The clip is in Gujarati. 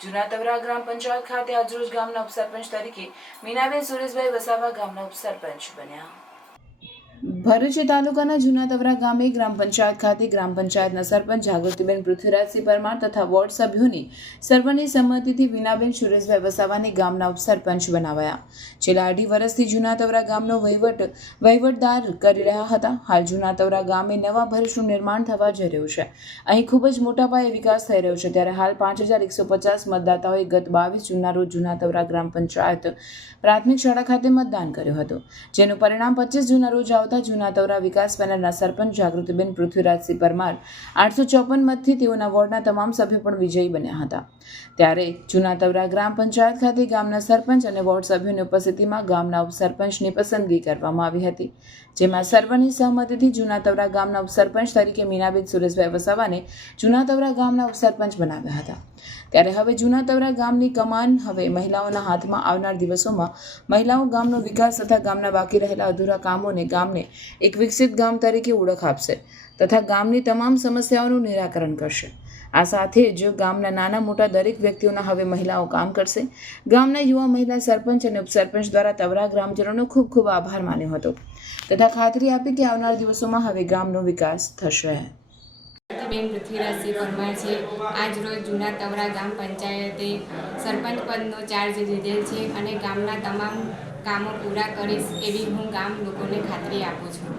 જૂના તવરા ગ્રામ પંચાયત ખાતે આજરોજ ગામના ઉપસરપંચ તરીકે મીનાબેન સુરેશભાઈ વસાવા ગામના ઉપસરપંચ બન્યા। ભરૂચ તાલુકાના જૂના તવરા ગામે ગ્રામ પંચાયત ખાતે ગ્રામ પંચાયતના સરપંચ જાગૃતિબેન પૃથ્વીરાજસિંહ પરમાર તથા વોર્ડ સભ્યોની સર્વની સંમતિથી મીનાબેન સુરેશભાઈ વસાવાને ગામના ઉપસરપંચ બનાવાયા। છેલ્લા 2.5 વર્ષથી જૂના તવરા ગામનો વહીવટદાર કરી રહ્યા હતા। હાલ જૂના તવરા ગામે નવા ભરૂચનું નિર્માણ થવા જઈ રહ્યું છે। અહીં ખૂબ જ મોટા પાયે વિકાસ થઈ રહ્યો છે। ત્યારે હાલ 5150 મતદાતાઓએ ગત 22 જૂનના રોજ જૂના તવરા ગ્રામ પંચાયત પ્રાથમિક શાળા ખાતે મતદાન કર્યું હતું, જેનું પરિણામ 25 જૂનના રોજ જૂના તવરા વિકાસ પેનલના સરપંચ જાગૃતિબેન પૃથ્વીરાજસિંહ પરમાર 854 મતથી તેઓના વોર્ડના તમામ સભ્યો પણ વિજયી બન્યા હતા। ત્યારે જૂના તવરા ગ્રામ પંચાયત ખાતે ગામના સરપંચ અને વોર્ડ સભ્યોની ઉપસ્થિતિમાં ગામના ઉપસરપંચની પસંદગી કરવામાં આવી હતી, જેમાં સર્વની સહમતિથી જૂના તવરા ગામના ઉપસરપંચ તરીકે મીનાબેન સુરેશભાઈ વસાવાને જૂના તવરા ગામના ઉપસરપંચ બનાવ્યા હતા। ત્યારે હવે જૂના તવરા ગામની કમાન હવે મહિલાઓના હાથમાં આવનાર દિવસોમાં મહિલાઓ ગામનો વિકાસ તથા ગામના બાકી રહેલા અધૂરા કામોને ગામને એક વિકસિત ગામ તરીકે ઓળખ આપશે તથા ગામની તમામ સમસ્યાઓનું નિરાકરણ કરશે। આ સાથે જ ગામના નાના મોટા દરેક વ્યક્તિઓના હવે મહિલાઓ કામ કરશે। ગામના યુવા મહિલા સરપંચ અને ઉપસરપંચ દ્વારા તવરા ગ્રામજનોનો ખૂબ ખૂબ આભાર માન્યો હતો તથા ખાતરી આપી કે આવનાર દિવસોમાં હવે ગામનો વિકાસ થશે। બેન પૃથ્વીરાજસિંહ પરમાર છે। આજ રોજ જૂના તવરા ગામ પંચાયતે સરપંચ પદનો ચાર્જ લીધેલ છે અને ગામના તમામ કામો પૂરા કરીશ એવી હું ગામ લોકોને ખાતરી આપું છું।